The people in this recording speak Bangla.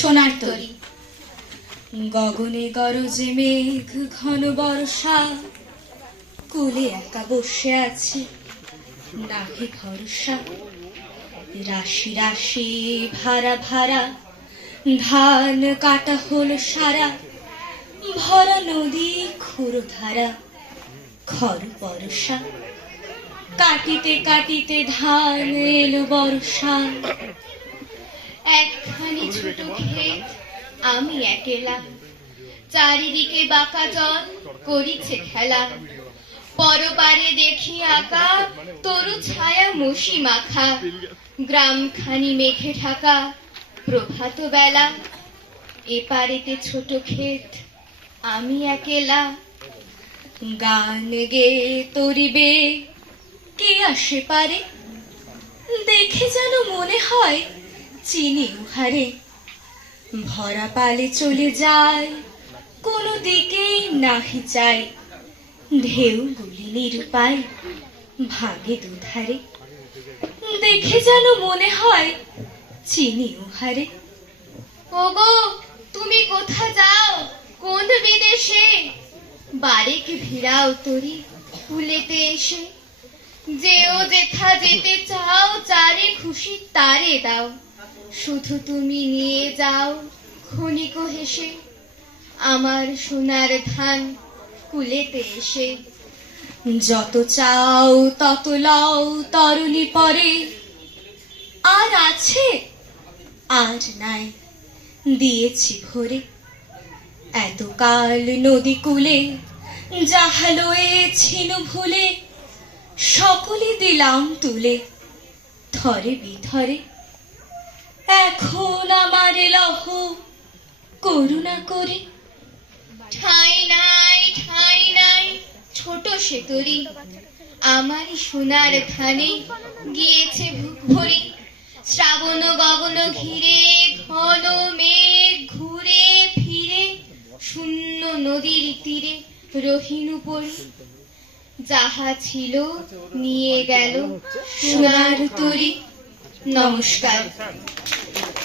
সোনার তরী। গগনে গরজে মেঘ ঘন বর্ষা, কুলে একা বসে আছি নাহি ভরসা। রাশি রাশি ভাড়া ভাড়া ধান কাটা হলো সারা, ভরা নদী ক্ষুরধারা খর বর্ষা। কাটিতে কাটিতে ধান এলো বর্ষা। একখানি ছোট ক্ষেত আমি একেলা, চারিদিকে বাঁকা জল করিছে খেলা। পরপারে দেখি আঁকা তরু ছায়া মশি মাখা, গ্রামখানি মেঘে ঢাকা প্রভাত বেলা। এপারেতে ছোট ক্ষেত আমি একেলা, গান গেয়ে তরিবে কে আসে পারে। দেখে যেন মনে হয় চিনি উহারে, ভরা পালে চলে যায় কোনো দিকে নাহি চায়। ঢেউগুলি নিরুপায় ভাঙে দুধারে, দেখে যেন মনে হয় চিনি উহারে। ওগো তুমি কোথা যাও কোন বিদেশে, বারেক ভিড়াও তরি ফুলেতে এসে। যেও যেথা যেতে চাও চারে খুশি তারে দাও, শুধু তুমি নিয়ে যাও ক্ষণিক হেসে আমার সোনার ধান কুলেতে এসে। যত চাও তত লও তরুণী পরে, আর আছে আর নাই দিয়েছি ভরে। এতকাল নদী কূলে যাহা লয়েছিনু ভুলে, সকলে দিলাম তুলে থরে বিথরে। এখন আমারে লহ করুণা করে। ঠাঁই নাই ছোট সে তরি, আমারই সোনার ধানে গিয়েছে বুক ভরি। শ্রাবণ গগন ঘিরে ঘন মেঘ ঘুরে ফিরে, শূন্য নদীর তীরে রহিনু পড়ি। যাহা ছিল নিয়ে গেল সোনার তরি। নমস্কার।